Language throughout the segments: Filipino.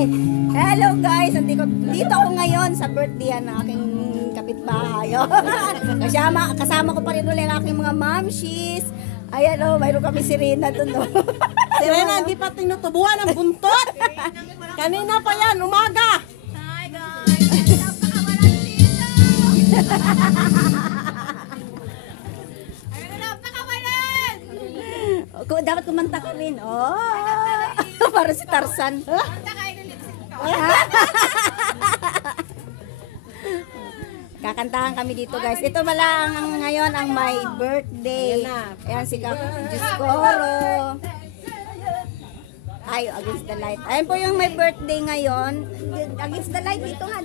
Hi! Hello guys! Dito ako ngayon sa birthday ng aking kapitbahay. Kasama ko pa rin ulit ang aking mga mamshis. Ayan o, mayroon kami si Rina doon o. Si Rina, hindi pa tinutubuhan ang buntot. Kanina pa yan, umaga. Hi guys! Napakawalan dito! Ayun na, napakawalan! Dapat kumanta ka rin. Oh! Para si Tarzan. Punta kayo ng lipsin ko. Kakantahan kami dito guys. Ito pala ngayon ang my birthday. Ayan si Juskoro. Ay, against the light. Ayan po yung my birthday ngayon. Against the light. Dito nga.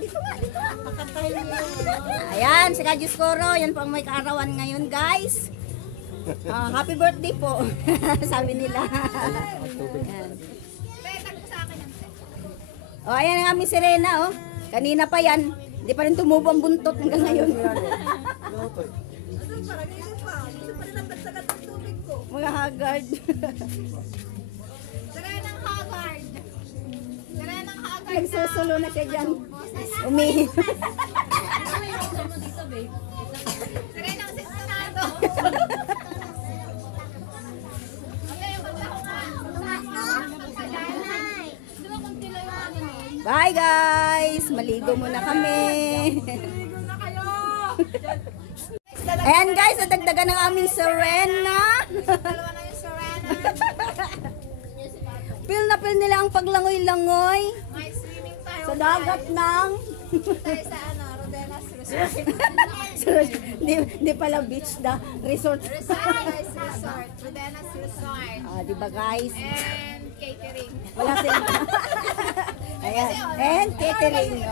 Ayan, si Juskoro. Yan po ang may kaarawan ngayon guys. Happy birthday po. Sabi nila. Ayan. O, ayan ang aming sirena, oh. Kanina pa yan. Hindi pa rin tumubo ang buntot hanggang ngayon. Mga haggard. Serenang Haggard. Serenang Haggard. Nagsusulo na siya dyan. Umihi. Serenang Sintonado. Bye guys! Maligo muna kami. Ayan guys, nadagdagan ng aming Serena. Dalawa na yung Serena. Feel na feel nila ang paglangoy-langoy May swimming tayo. sa dagat ng... Tayo sa Rodenas Resort. Di pala beach na resort. Resort. Rodenas Resort. Diba guys? And catering. Wala sila. Ayan. And catering.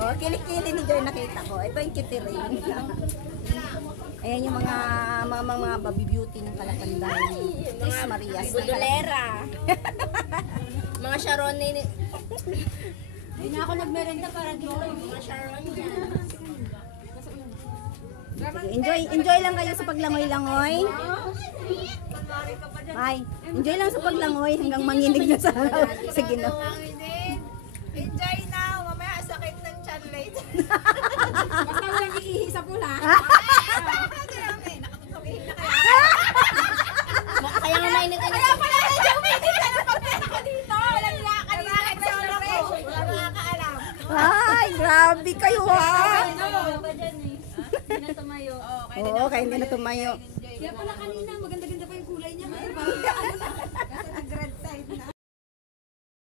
Oh, kilikili ni Joy nakita ko. Ito yung catering. Ayan yung mga baby beauty ng Kalakandang. Tis Marias. Budolera. Mga Sharon ni... Hindi na ako nagmerenda para dito. Mga Sharon yan. Enjoy lang kayo sa paglangoy-langoy. Ay, enjoy lang sa paglangoy hanggang manginig na sa araw. Sige na. Enjoy now. Mamaya sakit ng chan later. Basta walang iihi sa pula. Nakatutugin na kaya. Kaya nga mainit na. Kaya pala medyo umitin ka na pagpunta ko dito. Walang lakad na solo ko. Wala makakaalam. Ay, grabe kayo ha. Hindi na tumayo. Oo, kaya hindi na tumayo. Kaya pala kanina, maganda-ganda pa yung kulay niya.